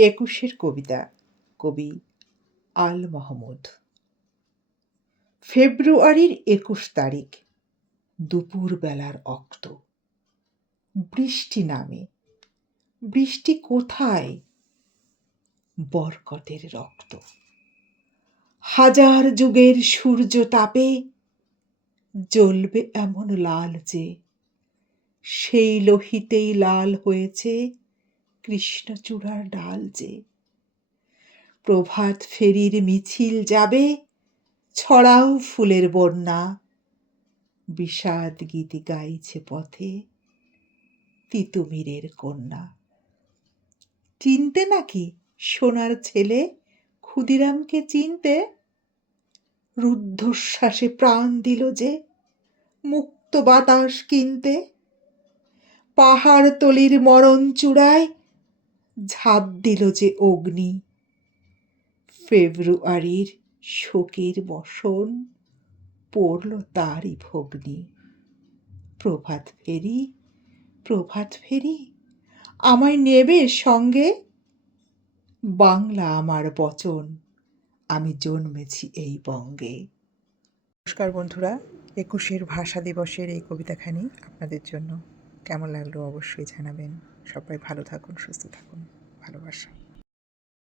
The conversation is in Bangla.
একুশের কবিতা, কবি আল মাহমুদ। ফেব্রুয়ারির ২১ তারিখ, দুপুরবেলার অক্ত। বৃষ্টি নামে। বৃষ্টি কোথায়? বরকতের রক্ত। হাজার যুগের সূর্য তাপে জ্বলবে এমন লাল যে, সেই লোহিতেই লাল হয়েছে কৃষ্ণচূড়ার ডাল যে। প্রভাত ফেরির মিছিল যাবে, ছড়াও ফুলের বন্যা। বিষাদ গীতি গাইছে পথে তিতুমিরের কন্যা। চিনতে নাকি সোনার ছেলে ক্ষুদিরামকে চিনতে? রুদ্ধশ্বাসে প্রাণ দিল যে মুক্ত বাতাস কিনতে। পাহাড়তলির মরণ চূড়ায় ঝাঁপ দিল যে অগ্নি। ফেব্রুয়ারির শোকের বসন পড়ল তারই ভগ্নি। প্রভাত ফেরি, প্রভাত ফেরি, আমায় নেবে সঙ্গে? বাংলা আমার বচন, আমি জন্মেছি এই বঙ্গে। নমস্কার বন্ধুরা, ২১ ভাষা দিবসের এই কবিতাখানি আপনাদের জন্য। কেমন লাগলো অবশ্যই জানাবেন। সবাই ভালো থাকুন, সুস্থ থাকুন। ভালোবাসা।